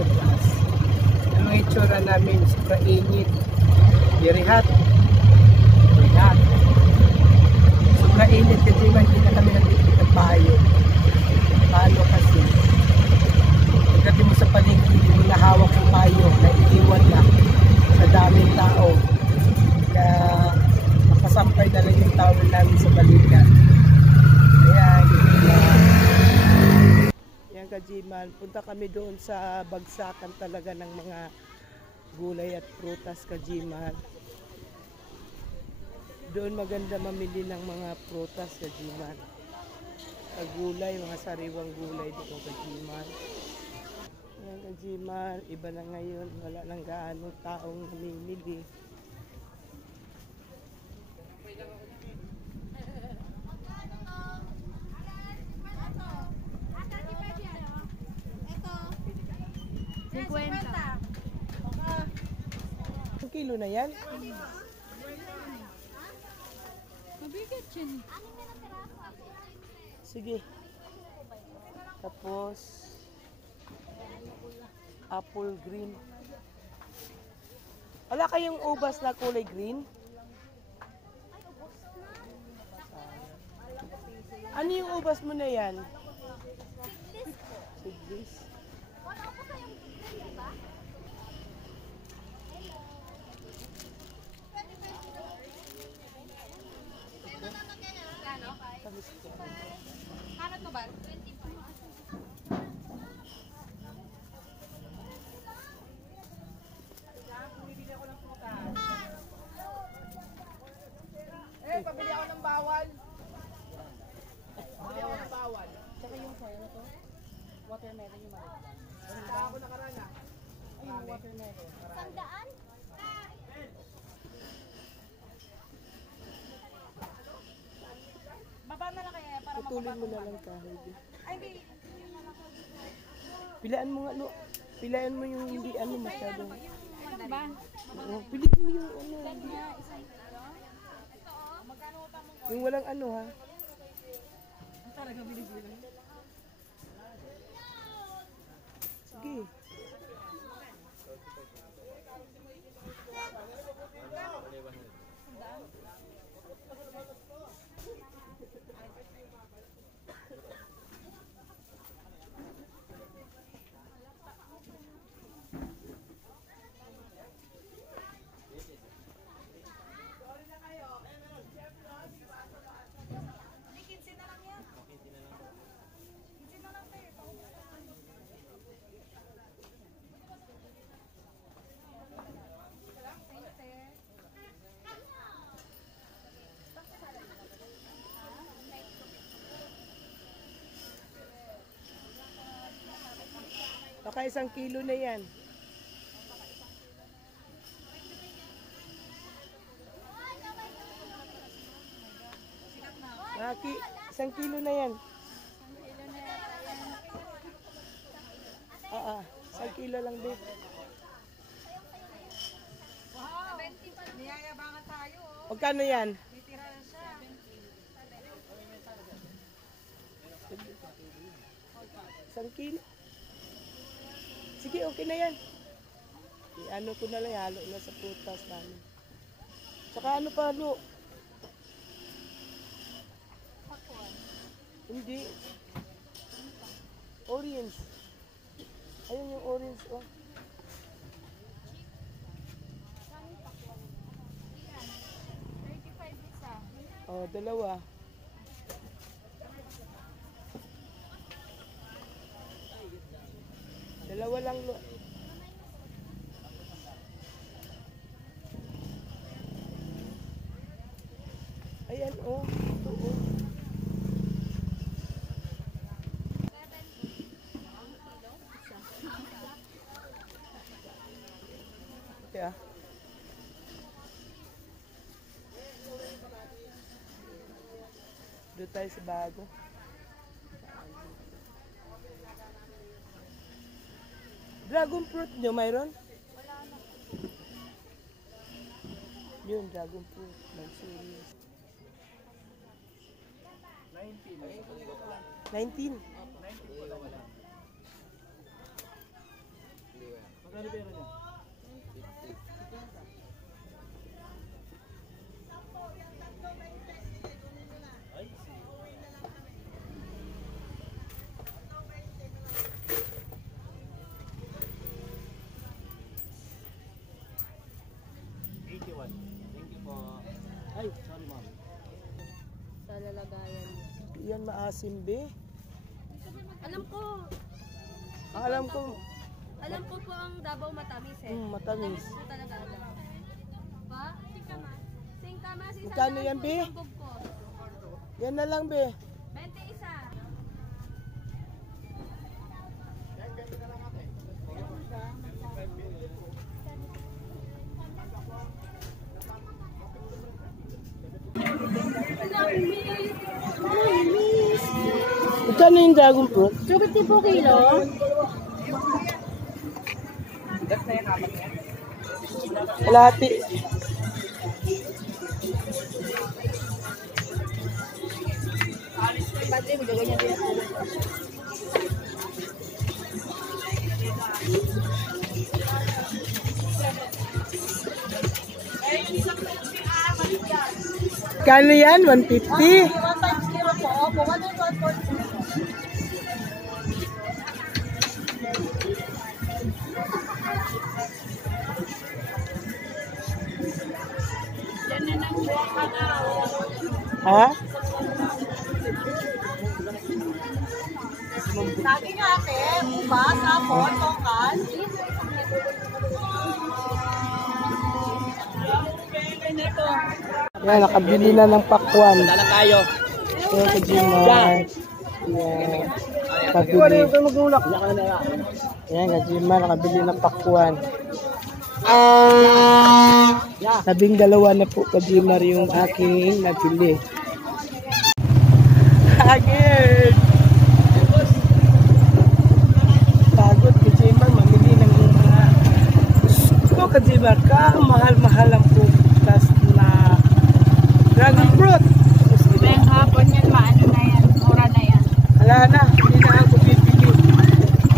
prutas. Ang mga itsura namin, super init. Very hot. Very hot. Super init kasi hindi na kami nagpipitag payo. Paano kasi? Pagdating mo sa palengke, hindi mo nahawak yung payo, naiiwan na sa daming tao. Kaya nakasampay na lang yung towel namin sa balikan. Ayan, yan Kajiman, punta kami doon sa bagsakan talaga ng mga gulay at prutas Kajiman. Doon maganda mamili ng mga prutas Kajiman. Sa gulay, mga sariwang gulay doon Kajiman. Yan Kajiman, iba na ngayon, wala nang gaano taong namimili. Ang kilo na yan? Mabigat yan. Sige. Tapos apple green. Wala kayong ubas na kulay green? Ano yung ubas mo na yan? Siglis. Wala ko kayong green, di ba? Tamis ko. Kano to ba? 25. Pabili ako ng bawal. Pabili ako ng bawal. Tsaka yung fire na to, watermelon yung mali. Basta ako nakarana. Ay, yung watermelon. Sandaan? Baba na lang kaya para Putulin mo na lang kahoy. Ay, hindi. Pilaan mo nga, no? Pilaan mo yung hindi ano masyado. Ano ba? Oh, piliin mo yung ano. Hindi. Yung walang ano ha. Talaga binibili. Sige. Baka 1 kilo na yan. Naki, 1 kilo na yan. Ah, 1 kilo lang din. Wow! Niyayabangan tayo, oh. Magkano yan? May tira na siya. 1 kilo. Sige, okay na yan. I-ano ko na lang, halo na sa prutas namin. Saka ano pa halo? Hindi. Orange. Ayun yung orange, oh. 35 isa. Oh, dalawa. Dalawa lang. Ayan, oh. Ito, oh. Yeah. Doon tayo sa bago. Dragon fruit nyo, mayroon? Wala na. Yun, dragon fruit. Mansurias. 19. 19? Sa lalagayan. Yan maasim, be. Alam ko, Alam ko, alam ko po ang Davao matamis eh. matamis. Po talaga alam. Pa? Singkamas. Singkamas, isa Magkano lang yan, po, Bi? isang bugpo. Yan na lang, be. 20 isa. Magkano yung dragon fruit? 250 po kilo. Kalahati. Pati, may ganyan din. Kano yan? 150? 150 po. Opo, 140. Ha? Saging ate, uba, sapon, tongkal. Yan, nakabili na ng pakwan. Wala tayo. Yan, Kajimar. Yan. Nakabili. Yan, Kajimar, nakabili ng pakwan. 12 na po, Kajimar, yung aking nabili. Agad! Pagod, Kajimar, mamili ng mga gusto, Kajimar, mahal-mahal ang putas na dragon fruit. Ngayong hapon yan, maano na yan, mura na yan. Wala na, hindi na ako bibili.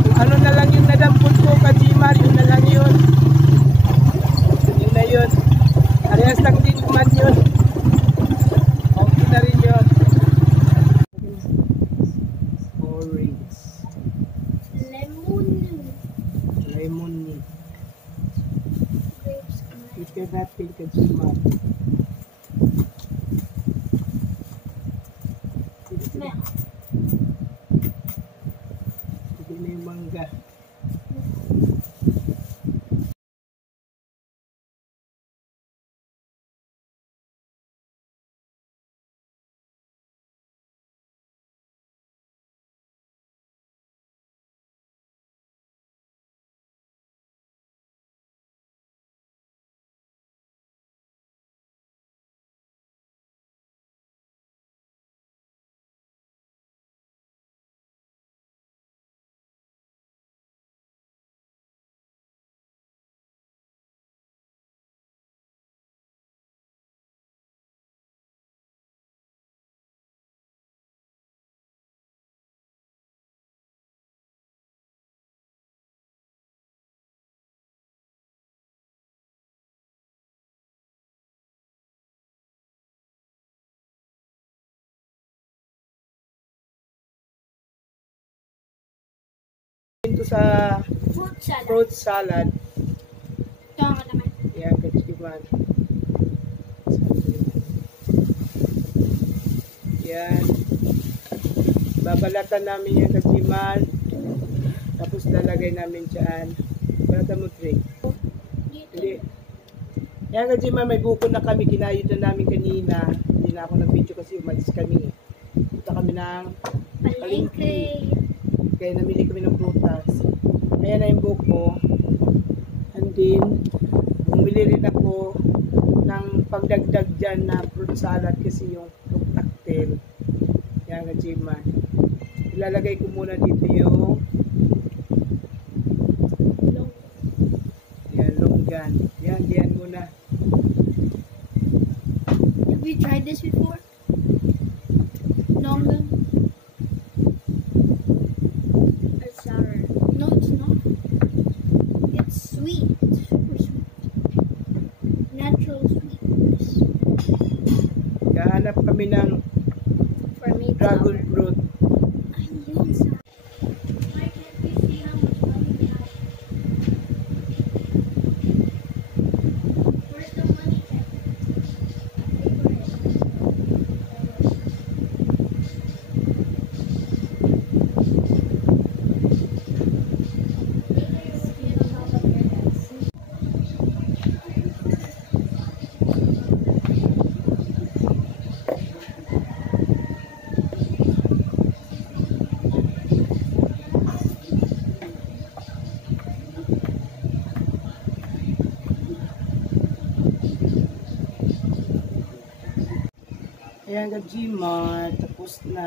Kung ano na lang yung nadampot ko, Kajimar, yun na lang yun. Yun na yun. Parehas lang din naman yun. Okay na rin yun. Orange. Lemon. Ika natin, Kajimar. Hindi na yung mangga. Ito sa fruit salad. Ito ang naman. Yan, Kajimar. Yan. Babalatan namin yan, Kajimar. Tapos lalagay namin dyan. Balatan mo, Trey. Hindi. Yan, Kajimar, may buko na kami. Kinayod na namin kanina. Hindi na ako nag-video kasi umalis kami. Punta kami ng palengke. Kaya namili kami ng prutas. Ayan na yung buko. And then, bumili rin ako ng pagdagdag dyan na fruit salad kasi yung fruit cocktail. Yan, Kajimar. Ilalagay ko muna dito yung yan, longgan. Yan, diyan muna. Have you tried this before? Longan? It's sour. No, it's not. It's sweet. Super sweet. Natural sweetness. Kahanap kami ng For me, it's dragon sour. fruit. Ayun, sour. Why can't we see how much money we have? Where's the money check? Ayan ka Gmar, tapos na.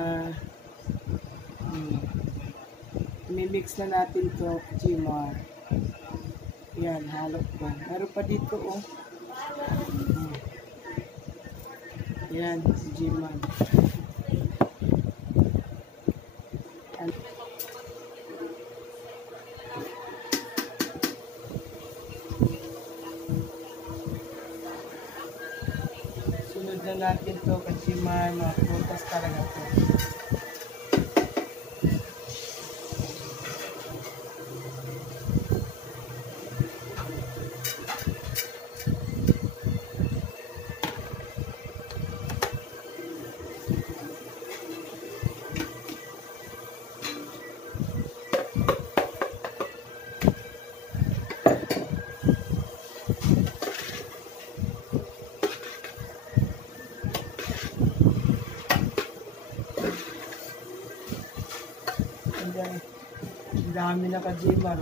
Mimix na natin to Gmar. Ayan, halo ko. Meron pa dito oh. Ayan, Gmar. Sunod na natin to kasi may mga prutas talaga to. Ang dami na ka-Gmar.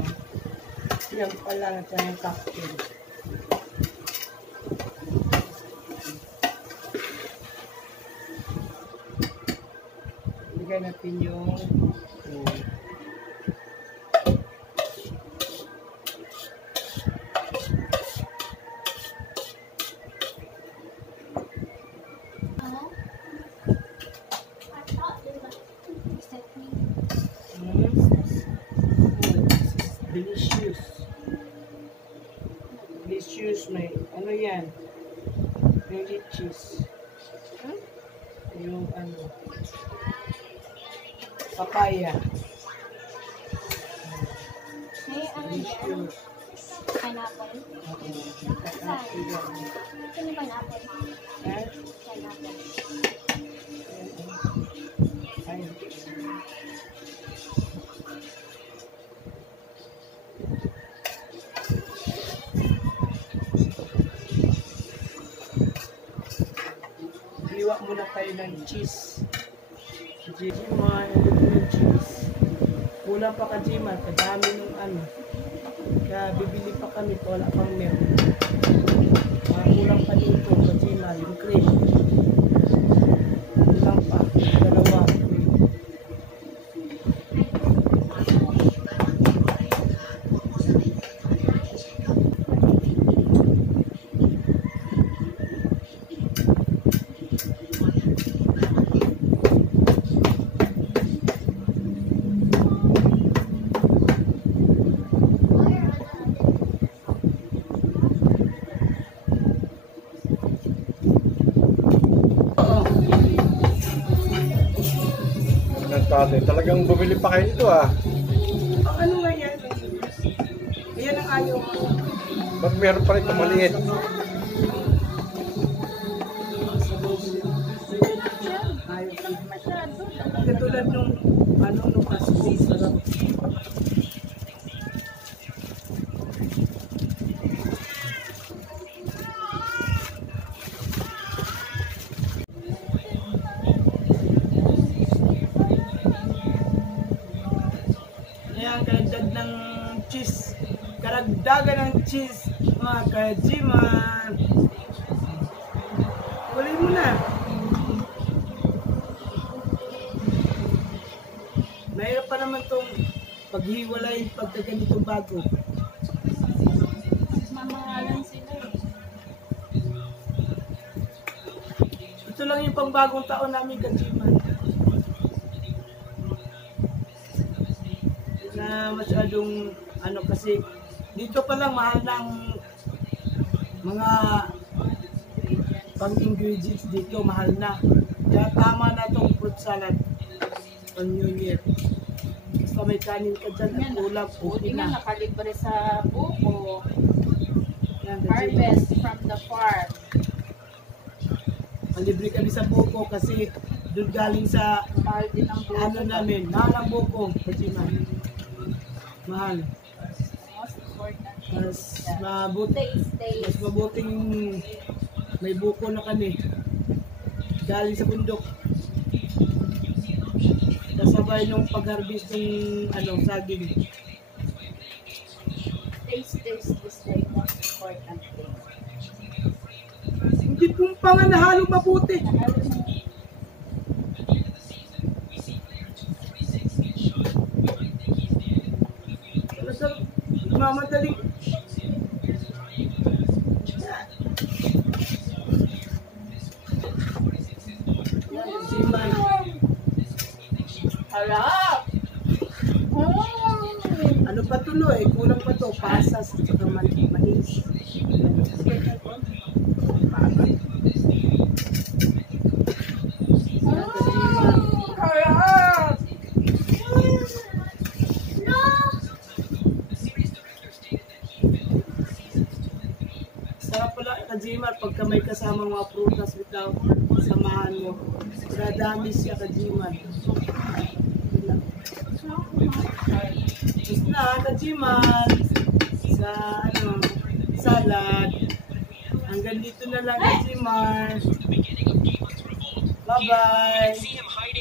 Yan pala na tayong cocktail. Bigay natin yung Hello? I thought they were like me. Delicious. Delicious. May ano yan? Really cheese. Yung ano? Papaya. Hey, Delicious. pineapple. Pineapple yan. Sino pineapple? Eh? Pineapple. Ay. Iwa muna tayo ng cheese. Gmar, yung cheese. Kulang pa ka Gmar, kadami ng ano. Kaya bibili pa kami, wala pang milk. Kulang pa dito ka Gmar, yung cream. Kulang pa, dalawa. Talagang bumili pa kayo nito ah. Ano nga yan? Yan ang ayaw ko. Ba't meron pa rin ito maliit? Ayaw ko. Katulad nung ano, nung kasi sarap. Ayan, karagdag ng cheese. Karagdagan ng cheese, mga ka-Gmar. Kulay mo na. Mahirap pa naman itong paghiwalay pagka ganito bago. Mamahalan sila eh. Ito lang yung pangbagong taon namin ka-Gmar. Na masyadong ano kasi dito pa lang mahal ng mga pang-ingredients dito, mahal na. Kaya tama na itong fruit salad on New Year. Basta may kanin ka dyan at ulam, Buti okay nga na. nakalibre sa buko. Yan, Harvest from the farm. Malibre kami sa buko kasi doon galing sa Mahal din ang buko. ano namin, mahal ang buko. Kajima. Mahal. Most important. Mas mabuti. Taste. Mas mabuting may buko na kami. Galing sa bundok. Kasabay nung pag-harvest ng ano, saging. Taste is the most important thing. Hindi pong pangan na halong mabuti. Nahalo mo Kajiman. Harap! Ano pa tuloy? Kulang pa to. Pasas at saka mais. Harap! Sarap pala, Kajimar, pagka may kasamang mga prutas without samahan mo. Dadami siya, Kajimar. Tapos na, Kajimar. Sa, salad. Hanggang dito na lang, Kajimar. Bye-bye.